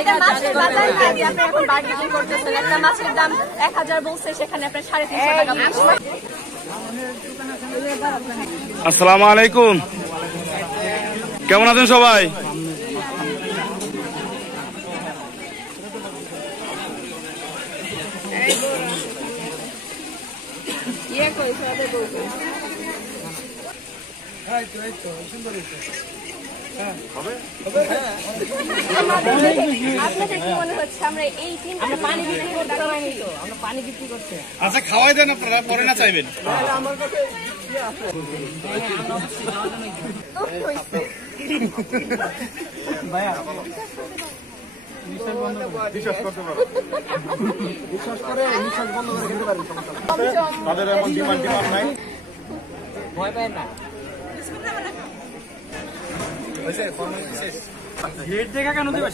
এটা মাছের বাজার না, যে আপনি এখন বার্গেনিং করতেছেন। একটা মাছের দাম 1000 বলছে, সেখানে আপনি 350 টাকা বলছেন। আসসালামু আলাইকুম, কেমন আছেন সবাই? আপনাদের কি মনে হচ্ছে আমরা এই তিনটা পানি বিক্রি করতে পারি? আমরা পানি বিক্রি করতে আচ্ছা খাওয়াই দেন, আপনারা পরে না চাইবেন। তাদের এমন ডিমান্ড নাই, ভয় পায় না। হেড দেখা কেন দেবে?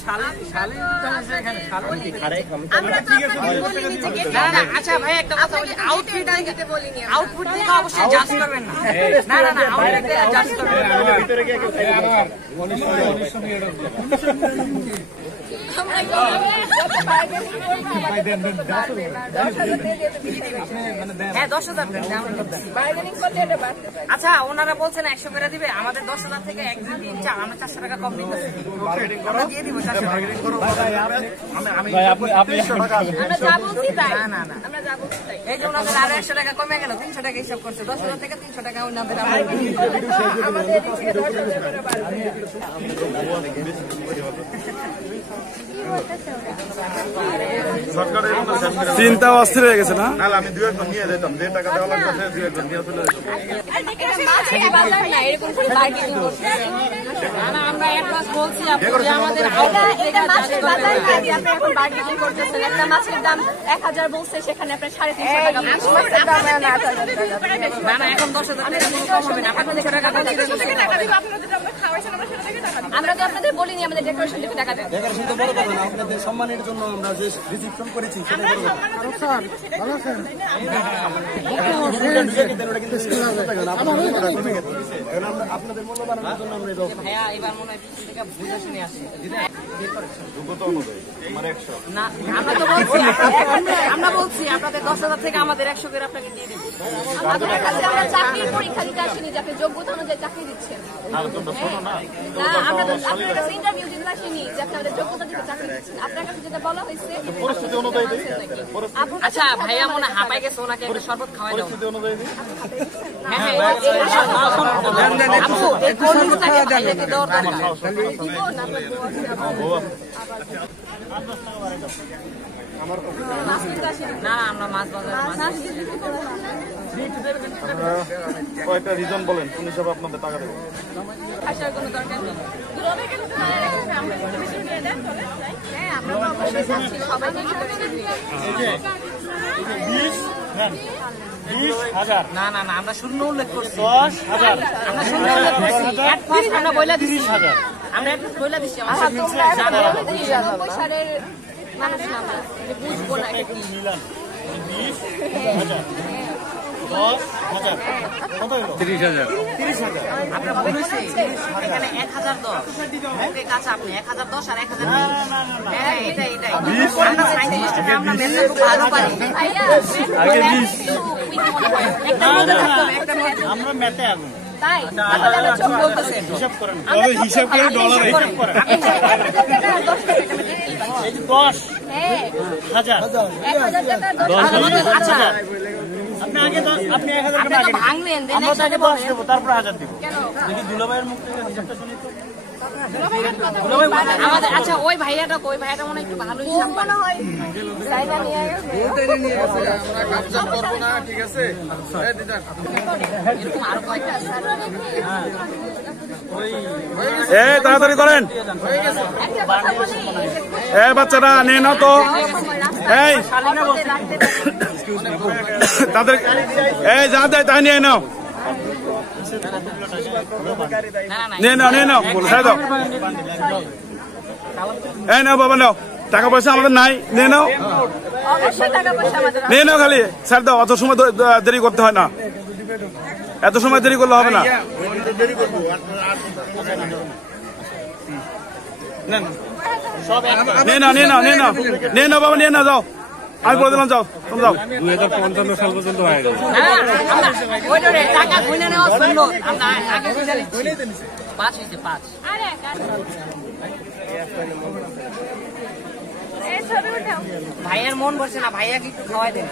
আচ্ছা ভাই একটা কথা বলি, আউটফিট দেখে অবশ্যই জাজ করবেন না। না আউটফিট দেখে জাজ করবেন হ্যাঁ 10,000। আচ্ছা ওনারা বলছেন 100 করে দিবে, আমাদের 10,000 থেকে 1 2 3 4 আমরা 400 টাকা কম দিতেছি, আমরা দিয়ে দিব 400 টাকা। এই যে ওনাদের আরো 100 টাকা কমে গেল, 300 টাকা হিসাব করছে, 10,000 থেকে 300 টাকা ওনাদের চিন্তা অস্থির হয়ে গেছে না? আমি 2 একজন নিয়ে যেতাম, যে টাকা দেওয়া লাগবে 2 একজন নিয়ে চলে যেতাম। আমরা অ্যাডভান্স বলছি যে আমাদের এটা মাছের বাজার না, যে আপনি এখন বার্গেনিং করতেছেন। একটা মাছের দাম 1000 বলছে, সেখানে আপনি 350 টাকা বলছেন। না এখন 10,000 টাকা কম হবে না, আপনাদের টাকা দিব, আমরা তো আপনাদের বলিনি আমাদের ডেকোরেশন থেকে টাকা দেন। ডেকোরেশন তো বড় কথা না, আপনাদের সম্মানের জন্য আমরা যে রিসিপশন করেছি সেটা বড় কথা। ভালো আছেন? আপনাদের মূল্য বাড়ানোর জন্য আমরা এটা ভাইয়া এবার মনে হয় কিছু টাকা বুঝে শুনে আসছে। যোগ্যতা অনুযায়ী আমার 100 না আমরা বলছি আপনাদের 10,000 থেকে আমাদের 100 করে আপনাকে দিয়ে দেব। আপনাদের কাছে আমরা চাকরির পরীক্ষা দিতে আসিনি যে আপনি যোগ্যতা অনুযায়ী চাকরি দিচ্ছেন। না তোমরা শোনো না, না আমরা তো আপনার কাছে ইন্টারভিউ দিতে আসিনি যে আপনি আমাদের যোগ্যতা দিতে চাকরি দিচ্ছেন। আপনার কাছে যেটা বলা হয়েছে পরিস্থিতি অনুযায়ী দিই। আচ্ছা ভাইয়া মনে হাঁপাই গেছে, ওনাকে একটা শরবত খাওয়াই দাও। পরিস্থিতি অনুযায়ী দিই। আপু এই কোনটাকে ভাইয়াকে দেওয়ার দরকার। না আমরা মাছ বাজার কয়েকটা রিজন বলেন, কোন হিসাবে আপনাদের টাকা দেবো? আসার কোনো দরকার নেই। হ্যাঁ আমরা তো অবশ্যই চাচ্ছি সবাইকে না আমরা শূন্য উল্লেখ করছি, 10,000 আমরা শূন্য উল্লেখ করছি, আমরা বইলা দিছি 30,000, আমরা একটু বইলা দিছি। তোমরা সালের মানুষ না আমরা বুঝবো না এটা কি মিলান। 30,000 আমরা বলেছি এখানে 1,010 ওকে কাছে আপনি 1,010 আর 1,020। হ্যাঁ এটাই আমরা সাইন্টিস্ট না, আমরা মেথড খুব ভালো পারি। আগে 20 আমরা ম্যাথে আগুন তাই তাহলে আমরা চোখ বলতেছেন হিসাব করেন, হিসাব করে ডলার হিসাব করেন। 10,000 আচ্ছা আপনি আগে আপনি 1000 আপনি তো ভাঙলেন দেন আমরা তাকে 10 দেব, তারপর 1000 দিব। কেন দেখি দুলাভাইয়ের মুখ থেকে হিসাবটা শুনি তো। আমাদের আচ্ছা ওই ভাইয়াটা মনে হয় একটু ভালো হিসাব মনে হয় জায়গা নিয়ে গেছে। আমরা কাপচাপ করবো না, ঠিক আছে? এরকম আরো কয়েকটা তাড়াতাড়ি করেন। একটা কথা বলি, বাচ্চারা নিয়ে নাও তো। এই তাদের যা দেয় তাই নিয়ে নাও, নিয়ে নাও ছেড়ে দাও। এই নাও বাবা, নাও, টাকা পয়সা আমাদের নাই, নিয়ে নাও, অবশ্যই টাকা পয়সা আমাদের নিয়ে নাও, খালি ছেড়ে দাও। অত সময় দেরি করতে হয় না, এত সময় দেরি করলে হবে না। দেরি করবো। সব এক নিয়ে না নিয়ে না নিয়ে না নিয়ে না বাবা নিয়ে না যাও আমি বলে দিলাম যাও তোমরা যাও 2055 সাল পর্যন্ত হয়ে গেছে। টাকা গুনে নেওয়া জন্য আমরা আগে বুঝে নিচ্ছি 5 হয়েছে 5 ভাইয়ার মন বসে না ভাইয়াকে একটু খাওয়াই দেন।